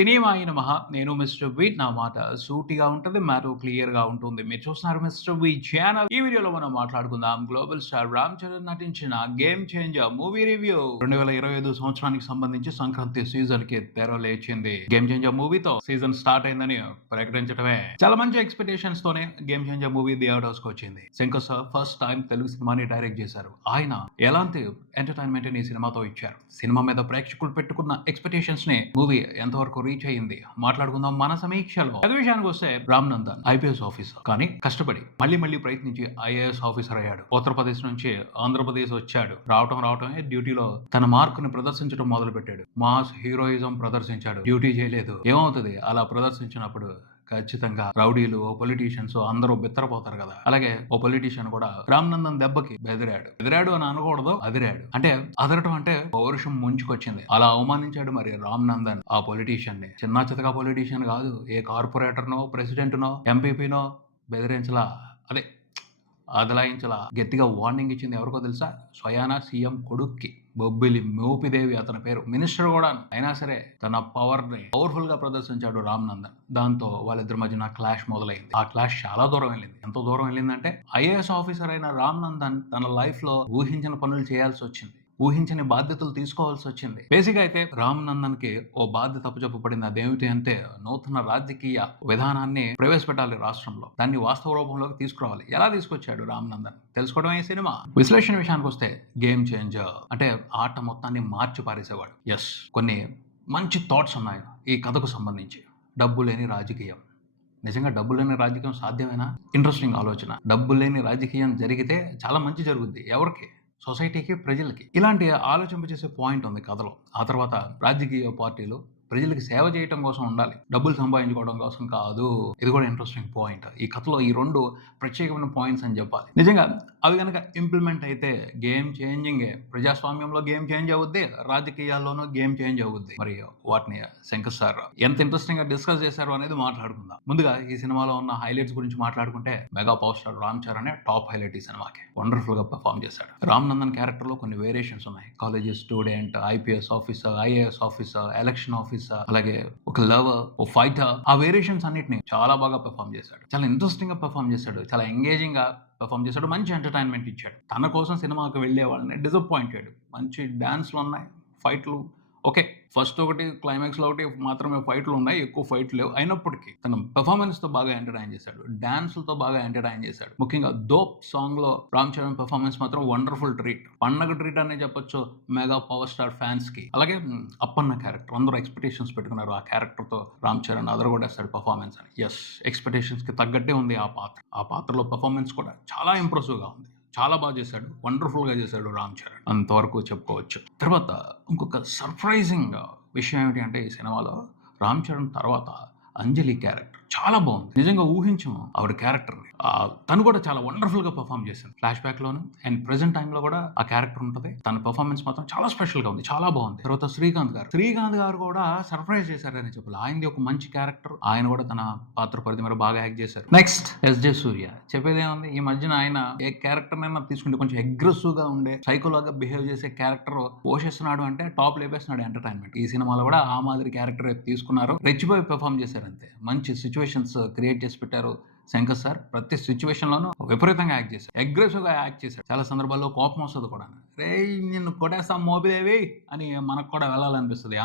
సినిమాయి నమః. నేను మిస్టర్ వి. నా మాట సూటిగా ఉంటది. మ్యాటర్ క్లియర్‌గా ఉంటుంది. మీరు చూస్తున్నారు మిస్టర్ వి ఛానల్. ఈ వీడియోలో మనం మాట్లాడుకుందాం గ్లోబల్ స్టార్ రామ్ చరణ్ నటించిన గేమ్ చేంజర్ మూవీ రివ్యూ. 2025 సంవత్సరానికి సంబంధించి సంక్రాంతి సీజన్‌కి తెర లేచింది. గేమ్ చేంజర్ మూవీతో సీజన్ స్టార్ట్ అయిందని ప్రకటించడమే చాలా మంచి ఎక్స్‌పెక్టేషన్స్ తోనే గేమ్ చేంజర్ మూవీ థియేటర్స్‌కి వచ్చింది. Shankar sir first time Telugu సినిమాని డైరెక్ట్ చేశారు. ఆయన ఎలాంటి ఎంటర్‌టైన్‌మెంట్ ని సినిమాతో ఇచ్చారు. సినిమా మీద ప్రేక్షకులు పెట్టుకున్న ఎక్స్‌పెక్టేషన్స్ ని మూవీ ఎంతవరకు రీచ్ అయ్యింది మాట్లాడుకుందాం మన సమీక్షలో. అదే విషయానికి వస్తే రామ్ నందన్ ఐపీఎస్ ఆఫీసర్ కానీ కష్టపడి మళ్ళీ ప్రయత్నించి ఐఏఎస్ ఆఫీసర్ అయ్యాడు. ఉత్తరప్రదేశ్ నుంచి ఆంధ్రప్రదేశ్ వచ్చాడు. రావటమే డ్యూటీలో తన మార్కుని ప్రదర్శించడం మొదలు పెట్టాడు. Mass heroism ప్రదర్శించాడు. డ్యూటీ చేయలేదు. ఏమవుతుంది అలా ప్రదర్శించినప్పుడు? ఖచ్చితంగా రౌడీలు, పొలిటీషియన్స్ అందరూ బిత్తరపోతారు కదా. అలాగే ఓ పొలిటీషియన్ కూడా రామ్ నందన్ దెబ్బకి బెదిరాడు అని అనకూడదు, అదిరాడు. అంటే అదరటం అంటే పౌరుషం ముంచుకొచ్చింది. అలా అవమానించాడు మరి రామ్ నందన్ ఆ పొలిటీషియన్ ని. చిన్న చితక పొలిటీషియన్ కాదు, ఏ కార్పొరేటర్నో, ప్రెసిడెంట్నో, ఎంపీపీనో బెదిరించలా, అదే అదలాయించలా. గట్టిగా వార్నింగ్ ఇచ్చింది ఎవరికో తెలుసా? స్వయానా సీఎం కొడుక్కి. బొబ్బిలి మోపిదేవి అతని పేరు. మినిస్టర్ కూడా అయినా సరే తన పవర్ఫుల్ గా ప్రదర్శించాడు రామ్ నందన్. దాంతో వాళ్ళిద్దరి మధ్యన క్లాష్ మొదలైంది. ఆ క్లాష్ చాలా దూరం వెళ్ళింది. ఎంత దూరం వెళ్ళిందంటే ఐఏఎస్ ఆఫీసర్ అయిన రామ్ నందన్ తన లైఫ్ లో ఊహించిన పనులు చేయాల్సి వచ్చింది. ఊహించని బాధ్యతలు తీసుకోవాల్సి వచ్చింది. బేసిక్ అయితే రామ్ నందన్ కి ఓ బాధ్యత అప్పచెప్పబడింది. అదేమిటి అంటే నూతన రాజకీయ విధానాన్ని ప్రవేశపెట్టాలి రాష్ట్రంలో. దాన్ని వాస్తవ రూపంలోకి తీసుకురావాలి. ఎలా తీసుకొచ్చాడు రామ్ నందన్ తెలుసుకోవడం ఈ సినిమా. విశ్లేషణ విషయానికి వస్తే గేమ్ చేంజర్ అంటే ఆట మొత్తాన్ని మార్చి పారేసేవాడు. ఎస్, కొన్ని మంచి థాట్స్ ఉన్నాయి ఈ కథకు సంబంధించి. డబ్బు లేని రాజకీయం. నిజంగా డబ్బు లేని రాజకీయం సాధ్యమేనా? ఇంట్రెస్టింగ్ ఆలోచన. డబ్బు లేని రాజకీయం జరిగితే చాలా మంచి జరుగుద్ది. ఎవరికి? సొసైటీకి, ప్రజలకి. ఇలాంటి ఆలోచింపజేసే పాయింట్ ఉంది కథలో. ఆ తర్వాత రాజకీయ పార్టీలు ప్రజలకు సేవ చేయటం కోసం ఉండాలి, డబ్బులు సంపాదించుకోవడం కోసం కాదు. ఇది కూడా ఇంట్రెస్టింగ్ పాయింట్. ఈ కథలో ఈ రెండు ప్రత్యేకమైన పాయింట్స్ అని చెప్పాలి. నిజంగా అవి కనుక ఇంప్లిమెంట్ అయితే గేమ్ చేంజింగే. ప్రజాస్వామ్యంలో గేమ్ చేంజ్ అవుద్ది, రాజకీయాల్లోనూ గేమ్ చేంజ్ అవుద్ది. మరి వాటిని శంకర్ సార్ ఎంత ఇంట్రెస్టింగ్ గా డిస్కస్ చేశారు అనేది మాట్లాడుకుందాం. ముందుగా ఈ సినిమాలో ఉన్న హైలైట్స్ గురించి మాట్లాడుకుంటే mega power star Ram Charan top highlight ఈ సినిమాకి. వండర్ఫుల్ గా పర్ఫామ్ చేశాడు. రామ్ నందన్ క్యారెక్టర్ లో కొన్ని వేరియేషన్స్ ఉన్నాయి. College student, IPS officer, IAS officer, election officer, అలాగే ఒక లవర్, ఓ ఫైటర్. ఆ వేరియేషన్స్ అన్నిటిని చాలా బాగా పెర్ఫామ్ చేశాడు. చాలా ఇంట్రెస్టింగ్ గా పెర్ఫామ్ చేశాడు. చాలా ఎంగేజింగ్ గా పెర్ఫామ్ చేశాడు. మంచి ఎంటర్టైన్మెంట్ ఇచ్చాడు. తన కోసం సినిమాకి వెళ్ళే వాళ్ళని డిసప్పాయింటెడ్. మంచి డాన్స్లు ఉన్నాయి, ఫైట్లు ఓకే. ఫస్ట్ ఒకటి, క్లైమాక్స్ లో ఒకటి మాత్రమే ఫైట్లు ఉన్నాయి, ఎక్కువ ఫైట్లు లేవు. అయినప్పటికీ తన పెర్ఫార్మెన్స్ తో బాగా ఎంటర్టైన్ చేశాడు. డాన్స్లతో బాగా ఎంటర్టైన్ చేశాడు. ముఖ్యంగా దోప్ సాంగ్ లో రామ్ చరణ్ పెర్ఫార్మెన్స్ మాత్రం వండర్ఫుల్ ట్రీట్. పండగ ట్రీట్ అనే చెప్పొచ్చు మెగా పవర్ స్టార్ ఫ్యాన్స్ కి. అలాగే అప్పన్న క్యారెక్టర్ అందరూ ఎక్స్పెక్టేషన్స్ పెట్టుకున్నారు. ఆ క్యారెక్టర్ తో రామ్ చరణ్ అదరగొట్టేస్తాడు పెర్ఫార్మెన్స్ అని. ఎస్, ఎక్స్పెక్టేషన్స్ కి తగ్గట్టే ఉంది ఆ పాత్ర. ఆ పాత్రలో పెర్ఫార్మెన్స్ కూడా చాలా ఇంప్రెసివ్ గా ఉంది. చాలా బాగా చేశాడు. వండర్ఫుల్ గా చేశాడు రామ్ చరణ్. అంతవరకు చెప్పుకోవచ్చు. తర్వాత ఇంకొక సర్ప్రైజింగ్ విషయం ఏమిటి అంటే ఈ సినిమాలో రామ్ చరణ్ తర్వాత అంజలి క్యారెక్టర్ చాలా బాగుంది. నిజంగా ఊహించాము ఆవిడ క్యారెక్టర్ ని. తను కూడా చాలా వండర్ఫుల్ గా పర్ఫామ్ చేసింది. Flash back loan and present time లో కూడా ఆ క్యారెక్టర్ ఉంటుంది. తన పర్ఫార్మెన్స్ మాత్రం చాలా స్పెషల్ గా ఉంది, చాలా బాగుంది. తర్వాత శ్రీకాంత్ గారు కూడా సర్ప్రైజ్ చేశారని చెప్పాలి. ఆయనది ఒక మంచి క్యారెక్టర్. ఆయన కూడా తన పాత్ర పరిధి మీద బాగా యాక్ట్ చేశారు. నెక్స్ట్ ఎస్జే సూర్య. చెప్పేదేముంది, ఈ మధ్యన ఆయన ఏ క్యారెక్టర్ అయినా తీసుకుంటే కొంచెం అగ్రెసివ్ గా ఉండే, సైకోలాగా బిహేవ్ చేసే క్యారెక్టర్ పోషిస్తున్నాడు అంటే టాప్ లేపేస్తున్నాడు ఎంటర్టైన్మెంట్. ఈ సినిమాలో కూడా ఆ మాదిరి క్యారెక్టర్ తీసుకున్నారు. రెచ్చిపోయి పెర్ఫామ్ చేశారు అంతే. మంచి సిచ్యువేషన్స్ క్రియేట్ చేసి పెట్టారు శంకర్ సార్. ప్రతి సిచ్యువేషన్ లోనూ విపరీతంగా యాక్ట్ చేశారు. అగ్రెసివ్ గా యాక్ట్ చేశారు. చాలా సందర్భాల్లో కోపం వస్తుంది కూడా. రే నిన్ను కొట్టేస్తాం మోపిదేవి అని మనకు కూడా వెళ్ళాలనిపిస్తుంది.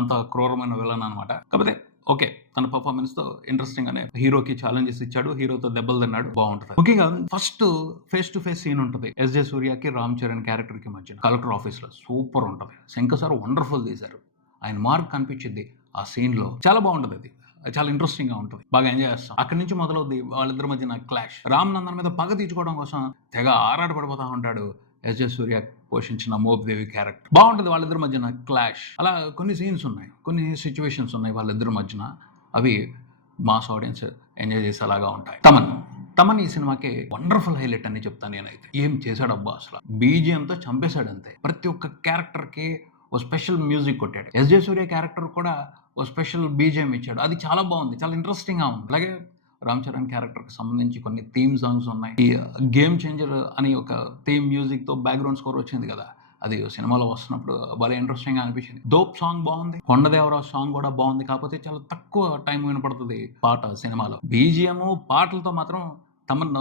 అంత క్రూరమైన విలన్ అనమాట. కాకపోతే ఓకే, తన పర్ఫార్మెన్స్ తో ఇంట్రెస్టింగ్ గానే హీరోకి ఛాలెంజెస్ ఇచ్చాడు. హీరోతో దెబ్బలు తిన్నాడు. బాగుంటుంది. ముఖ్యంగా first face to face scene ఉంటుంది ఎస్జే సూర్యకి రామ్ చరణ్ క్యారెక్టర్ కి మధ్య కలెక్టర్ ఆఫీస్ లో. సూపర్ ఉంటుంది. శంకర్ సార్ వండర్ఫుల్ తీశారు. ఆయన మార్క్ కనిపించింది ఆ సీన్ లో. చాలా బాగుంటుంది. అది చాలా ఇంట్రెస్టింగ్ గా ఉంటుంది. బాగా ఎంజాయ్ చేస్తాం. అక్కడి నుంచి మొదలవుద్ది వాళ్ళిద్దరి మధ్య క్లాష్. రామ్ నందన్ మీద పగ తీర్చుకోవడం కోసం తెగ ఆరాట పడిపోతా ఉంటాడు ఎస్జే సూర్య పోషించిన మోపిదేవి క్యారెక్టర్. బాగుంటుంది వాళ్ళిద్దరి మధ్యన క్లాష్. అలా కొన్ని సీన్స్ ఉన్నాయి, కొన్ని సిచ్యువేషన్స్ ఉన్నాయి వాళ్ళిద్దరి మధ్యన. అవి మాస్ ఆడియన్స్ ఎంజాయ్ చేసేలాగా ఉంటాయి. తమన్ ఈ సినిమాకి వండర్ఫుల్ హైలైట్ అని చెప్తాను నేనైతే. ఏం చేశాడు అబ్బా అసలు. బీజిఎంతో చంపేశాడు అంతే. ప్రతి ఒక్క క్యారెక్టర్ కి ఓ స్పెషల్ మ్యూజిక్ కొట్టాడు. ఎస్జే సూర్య క్యారెక్టర్ కూడా ఓ స్పెషల్ బీజిఎం ఇచ్చాడు. అది చాలా బాగుంది, చాలా ఇంట్రెస్టింగ్ గా ఉంది. అలాగే రామ్ చరణ్ క్యారెక్టర్ కి సంబంధించి కొన్ని థీమ్ సాంగ్స్ ఉన్నాయి. ఈ గేమ్ చేంజర్ అని ఒక థీమ్ మ్యూజిక్ తో బ్యాక్గ్రౌండ్ స్కోర్ వచ్చింది కదా, అది సినిమాలో వస్తున్నప్పుడు భలే ఇంట్రెస్టింగ్‌గా అనిపించింది. 'దోప్' సాంగ్ బావుంది. 'కొండదేవరా' సాంగ్ గూడా బావుంది. కాకపోతే చాలా తక్కువ టైం వినపడుతది పాట సినిమాలో. బీజీఎము, పాటలతో మాత్రం తమన్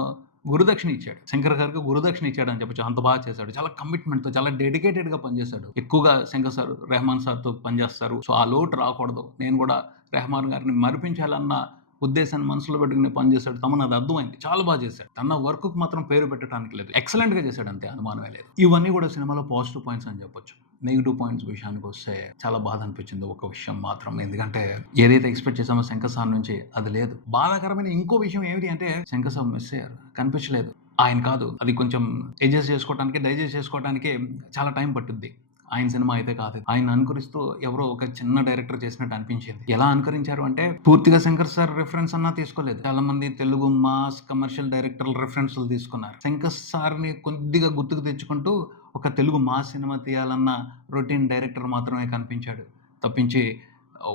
గురుదక్షిణ ఇచ్చాడు. శంకర్ గారికి గురుదక్షిణ ఇచ్చాడని చెప్పొచ్చు. అంత బాగా చేశాడు. చాలా కమిట్మెంట్‌తో, చాలా డెడికేటెడ్‌గా పనిచేశాడు. ఎక్కువగా శంకర్ సార్, రెహమాన్ సార్‌తో పనిచేస్తారు. సో, ఆ లోటు రాకూడదు. నేను గూడా రెహమాన్ గారిని మరిపించాలన్న ఉద్దేశాన్ని మనసులో పెట్టుకుని పనిచేశాడు. తమన్ అది అర్థమైంది. చాలా బాగా చేశాడు. తన వర్క్‌కి మాత్రం పేరు పెట్టడానికి లేదు. ఎక్సలెంట్‌గా చేశాడు అంతే, అనుమానమే లేదు. ఇవన్నీ కూడా సినిమాలో పాజిటివ్ పాయింట్స్ అని చెప్పొచ్చు. నెగెటివ్ పాయింట్స్ విషయానికొస్తే చాలా బాధ అనిపించింది ఒక విషయం మాత్రం. ఎందుకంటే ఏదైతే ఎక్స్‌పెక్ట్ చేసామో శంకర్ సార్ నుంచి అది లేదు. బాధాకరమైన ఇంకో విషయం ఏమిటి అంటే శంకర్ సార్ మిస్ అయ్యారు. కనిపించలేదు. ఆయన కాదు. అది కొంచెం అడ్జస్ట్ చేసుకోవటానికి, డైజెస్ట్ చేసుకోవటానికి చాలా టైం పట్టుద్ది. ఆయన సినిమా అయితే కాదు. ఆయన్ని అనుకరిస్తూ ఎవరో ఒక చిన్న డైరెక్టర్ చేసినట్టు అనిపించింది. ఎలా అనుకరించారు అంటే పూర్తిగా శంకర్ సార్ రిఫరెన్స్ అన్నా తీసుకోలేదు. చాలా మంది తెలుగు మాస్ కమర్షియల్ డైరెక్టర్ల రిఫరెన్స్‌లు తీసుకున్నారు. శంకర్ సార్‌ని కొద్దిగా గుర్తుకు తెచ్చుకుంటూ ఒక తెలుగు మాస్ సినిమా తీయాలన్న రొటీన్ డైరెక్టర్ మాత్రమే కనిపించాడు. తప్పించి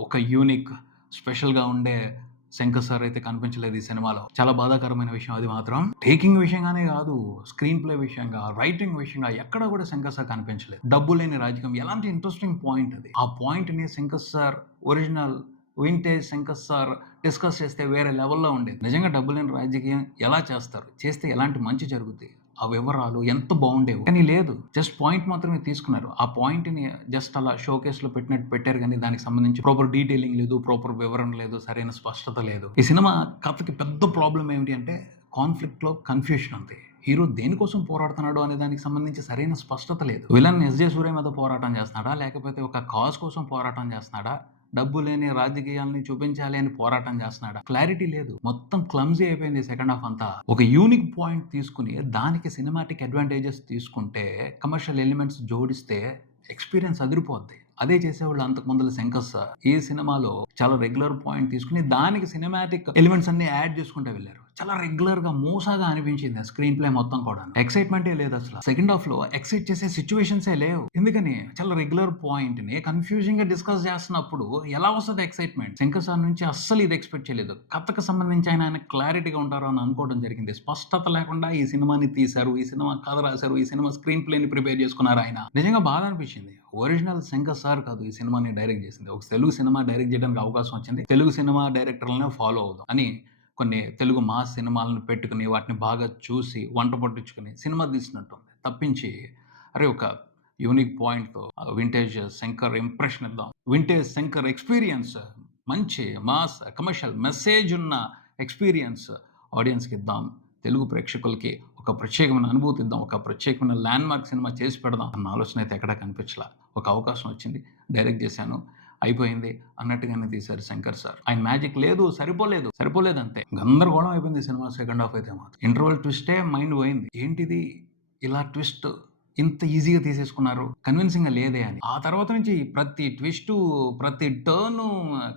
ఒక యూనిక్, స్పెషల్‌గా ఉండే శంకర్ సార్ అయితే కనిపించలేదు ఈ సినిమాలో. చాలా బాధాకరమైన విషయం అది మాత్రం. టేకింగ్ విషయంగానే కాదు, స్క్రీన్ ప్లే విషయంగా, రైటింగ్ విషయంగా ఎక్కడా కూడా శంకర్ సార్ కనిపించలేదు. డబ్బు లేని రాజకీయం ఎలాంటి ఇంట్రెస్టింగ్ పాయింట్ అది. ఆ పాయింట్‌ని Shankar sir original vintage Shankar sir discuss చేస్తే వేరే లెవెల్‌లో ఉండేది. నిజంగా డబ్బు లేని రాజకీయం ఎలా చేస్తారు? చేస్తే ఎలాంటి మంచి జరుగుద్ది? ఆ వివరాలు ఎంత బాగుండేవో. కానీ లేదు. జస్ట్ పాయింట్ మాత్రమే తీసుకున్నారు. ఆ పాయింట్‌ని జస్ట్ అలా షోకేస్‌లో పెట్టినట్టు పెట్టారు గానీ దానికి సంబంధించి ప్రాపర్ డీటెయిలింగ్ లేదు, ప్రాపర్ వివరణ లేదు, సరైన స్పష్టత లేదు. ఈ సినిమా కథకి పెద్ద ప్రాబ్లమ్ ఏమిటి అంటే కాన్‌ఫ్లిక్ట్‌లో కన్‌ఫ్యూషన్ ఉంది. హీరో దేనికోసం పోరాడుతున్నాడు అనే దానికి సంబంధించి సరైన స్పష్టత లేదు. విలన్ ఎస్‌జే సూర్య మీద పోరాటం చేస్తున్నాడా? లేకపోతే ఒక కాజ్ కోసం పోరాటం చేస్తున్నాడా? డబ్బు లేని రాజకీయాల్ని చూపించాలి అని పోరాటం చేస్తున్నాడా? క్లారిటీ లేదు. మొత్తం క్లమ్జీ అయిపోయింది సెకండ్ హాఫ్ అంతా. ఒక యూనిక్ పాయింట్ తీసుకొని దానికి సినిమాటిక్ అడ్వాంటేజెస్ తీసుకుంటే, కమర్షియల్ ఎలిమెంట్స్ జోడిస్తే ఎక్స్‌పీరియన్స్ అదిరిపోద్ది. అదే చేసేవాళ్ళు అంతకు ముందుల శంకర్ సార్. ఈ సినిమాలో చాలా రెగ్యులర్ పాయింట్ తీసుకొని దానికి సినిమాటిక్ ఎలిమెంట్స్ అన్ని యాడ్ చేసుకుంటూ వెళ్లారు. చాలా రెగ్యులర్‌గా మోసాగా అనిపించింది ఆ స్క్రీన్ ప్లే మొత్తం కూడాను. ఎక్సైట్‌మెంటే లేదు అసల. సెకండ్ హాఫ్‌లో ఎక్సైట్ చేసే సిట్యుయేషన్సే లేవు. ఎందుకని? చాలా రెగ్యులర్ పాయింట్‌ని కన్‌ఫ్యూజింగ్‌గా డిస్కస్ చేస్తున్నప్పుడు ఎలా వస్తది ఎక్సైట్‌మెంట్? శంకర్ సార్ నుంచి అస్సలు ఇది ఎక్స్‌పెక్ట్ చేయలేదు. కథకు సంబంధించి ఆయన క్లారిటీగా ఉంటారు అని అనుకోవడం జరిగింది. స్పష్టత లేకుండా ఈ సినిమాని తీశారు. ఈ సినిమా కథ రాశారు. ఈ సినిమా స్క్రీన్ ప్లేని ప్రిపేర్ చేసుకున్నారు ఆయన. నిజంగా బాధ అనిపించింది. ఒరిజినల్ శంకర్ సార్ కాదు ఈ సినిమాని డైరెక్ట్ చేసింది. ఒక తెలుగు సినిమా డైరెక్ట్ చేయడానికి అవకాశం వచ్చింది. తెలుగు సినిమా డైరెక్టర్‌లనే ఫాలో అవుదాం అని కొన్ని తెలుగు మాస్ సినిమాలను పెట్టుకుని వాటిని బాగా చూసి వంట పట్టించుకొని సినిమా తీసినట్టుంది. తప్పించి అరే ఒక యూనిక్ పాయింట్‌తో వింటేజ్ శంకర్ ఇంప్రెషన్ ఇద్దాం. వింటేజ్ శంకర్ ఎక్స్‌పీరియన్స్ మంచి మాస్ కమర్షియల్ మెసేజ్ ఉన్న ఎక్స్‌పీరియన్స్ ఆడియన్స్‌కి ఇద్దాం. తెలుగు ప్రేక్షకులకి ఒక ప్రత్యేకమైన అనుభూతి ఇద్దాం. ఒక ప్రత్యేకమైన ల్యాండ్‌మార్క్ సినిమా చేసి పెడదాం అన్న ఆలోచన అయితే ఎక్కడా కనిపించలా. ఒక అవకాశం వచ్చింది. డైరెక్ట్ చేశాను. అయిపోయింది అన్నట్టుగానే తీశారు శంకర్ సార్. ఆయన మ్యాజిక్ లేదు, సరిపోలేదంతే. గందరగోళం అయిపోయింది సినిమా సెకండ్ హాఫ్ అయితే మాత్రం. ఇంటర్వల్ ట్విస్టే మైండ్ పోయింది. ఏంటిది ఇలా ట్విస్ట్ ఇంత ఈజీగా తీసేసుకున్నారు? కన్విన్సింగ్‌గా లేదే అని. ఆ తర్వాత నుంచి ప్రతి ట్విస్టు, ప్రతి టర్ను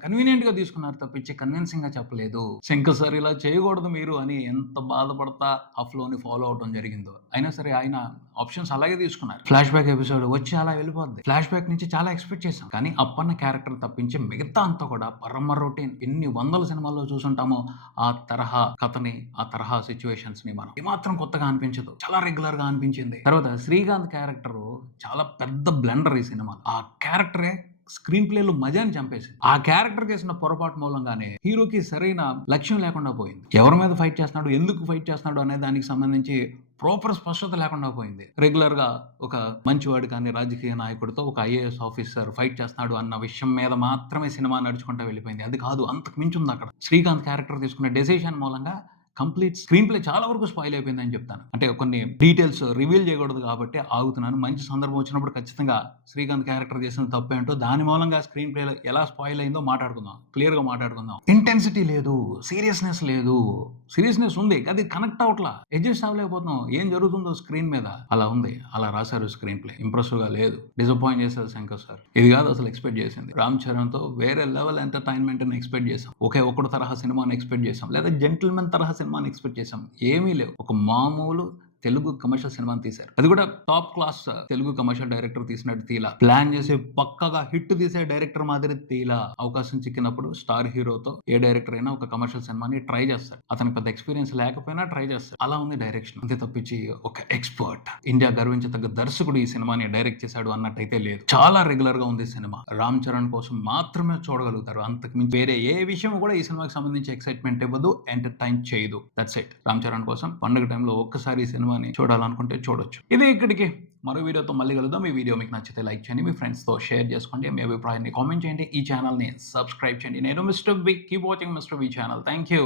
కన్వీనియంట్‌గా తీసుకున్నారు తప్పించి కన్విన్సింగ్‌గా చెప్పలేదు. శంకర్ సార్ ఇలా చేయకూడదు మీరు అని ఎంత బాధపడతా ఆ ఫ్లోని ఫాలో అవ్వడం జరిగిందో. అయినా సరే ఆయన ఆప్షన్స్ అలాగే తీసుకున్నారు. ఫ్లాష్ బ్యాక్ ఎపిసోడ్ వచ్చి అలా వెళ్ళిపోద్ది. ఫ్లాష్ బ్యాక్ నుంచి చాలా ఎక్స్‌పెక్ట్ చేశాం. కానీ అప్పన్న క్యారెక్టర్ తప్పించి మిగతా అంతా కూడా పరమ రొటీన్. ఎన్ని వందల సినిమాల్లో చూసుంటామో ఆ తరహా కథని, ఆ తరహా సిట్యుయేషన్స్‌ని మనం ఏమాత్రం కొత్తగా అనిపించదు. చాలా రెగ్యులర్‌గా అనిపించింది. తర్వాత శ్రీకాంత్ క్యారెక్టర్ చాలా పెద్ద బ్లెండర్ ఈ సినిమాలో. ఆ క్యారెక్టరే స్క్రీన్ ప్లేలో మజాని చంపేసింది. ఆ క్యారెక్టర్ చేసిన పొరపాటు మూలంగానే హీరోకి సరైన లక్ష్యం లేకుండా పోయింది. ఎవరి మీద ఫైట్ చేస్తున్నాడు, ఎందుకు ఫైట్ చేస్తున్నాడు అనే దానికి సంబంధించి ప్రాపర్ స్పష్టత లేకుండా పోయింది. రెగ్యులర్‌గా ఒక మంచివాడు కానీ రాజకీయ నాయకుడితో ఒక ఐఏఎస్ ఆఫీసర్ ఫైట్ చేస్తున్నాడు అన్న విషయం మీద మాత్రమే సినిమా నడుచుకుంటూ వెళ్ళిపోయింది. అది కాదు, అంతకు మించి ఉంది అక్కడ. శ్రీకాంత్ క్యారెక్టర్ తీసుకున్న డెసిషన్ మూలంగా కంప్లీట్ స్క్రీన్ ప్లే చాలా వరకు స్పాయిల్ అయిపోయిందని చెప్తాను. అంటే కొన్ని డీటెయిల్స్ రివీల్ చేయకూడదు కాబట్టి ఆగుతున్నాను. మంచి సందర్భం వచ్చినప్పుడు ఖచ్చితంగా శ్రీకాంత్ క్యారెక్టర్ చేసిన తప్పేంటో దాని మూలంగా స్క్రీన్ ప్లేలో ఎలా స్పాయిల్ అయిందో మాట్లాడుకుందాం. క్లియర్‌గా మాట్లాడుకుందాం. ఇంటెన్సిటీ లేదు, సీరియస్‌నెస్ లేదు. సీరియస్‌నెస్ ఉంది. అది కనెక్ట్ అవ్వట్లా. అడ్జస్ట్ అవ్వలేకపోతున్నాం. ఏం జరుగుతుందో స్క్రీన్ మీద అలా ఉంది. అలా రాశారు స్క్రీన్ ప్లే. ఇంప్రెసివ్‌గా లేదు. డిసప్పాయింట్ చేశారు శంకర్ సార్. ఇది కాదు అసలు ఎక్స్‌పెక్ట్ చేసింది. రామ్ చరణ్‌తో వేరే లెవెల్ ఎంటర్‌టైన్‌మెంట్‌ని ఎక్స్‌పెక్ట్ చేశాం. ఒకే ఒక్కడు తరహా సినిమాని ఎక్స్‌పెక్ట్ చేశాం. లేదా జెంటిల్‌మెన్ తరహా సినిమాని ఎక్స్‌పెక్ట్ చేశాం. ఏమీ లేవు. ఒక మామూలు తెలుగు కమర్షియల్ సినిమాని తీశారు. అది కూడా top class Telugu commercial director తీసినట్టు తీలా. ప్లాన్ చేసి పక్కగా హిట్ తీసే డైరెక్టర్ మాదిరి తీలా. అవకాశం చిక్కినప్పుడు స్టార్ హీరోతో ఏ డైరెక్టర్ అయినా ఒక కమర్షియల్ సినిమాని ట్రై చేస్తాడు. అతనికి పెద్ద ఎక్స్పీరియన్స్ లేకపోయినా ట్రై చేస్తాడు. అలా ఉంది డైరెక్షన్. అంతే తప్పించి ఒక ఎక్స్పర్ట్, ఇండియా గర్వించదగ్గ దర్శకుడు ఈ సినిమాని డైరెక్ట్ చేశాడు అన్నట్టయితే లేదు. చాలా రెగ్యులర్ గా ఉంది సినిమా. రామ్ చరణ్ కోసం మాత్రమే చూడగలుగుతారు. అంతకు మించి వేరే ఏ విషయం కూడా ఈ సినిమాకి సంబంధించి ఎక్సైట్మెంట్ ఇవ్వదు, ఎంటర్టైన్ చేయదు. That's it. రామ్ చరణ్ కోసం పండుగ టైంలో ఒక్కసారి ఈ సినిమాని చూడాలనుకుంటే చూడొచ్చు. ఇది ఇక్కడికి. మరో వీడియోతో మళ్ళీ కలుద్దాం. ఈ వీడియో మీకు నచ్చితే లైక్ చేయండి, మీ ఫ్రెండ్స్తో షేర్ చేసుకోండి, మీ అభిప్రాయాన్ని కామెంట్ చేయండి, ఈ ఛానల్ని సబ్స్క్రైబ్ చేయండి. నేను mister V. Keep watching mister V channel. Thank you.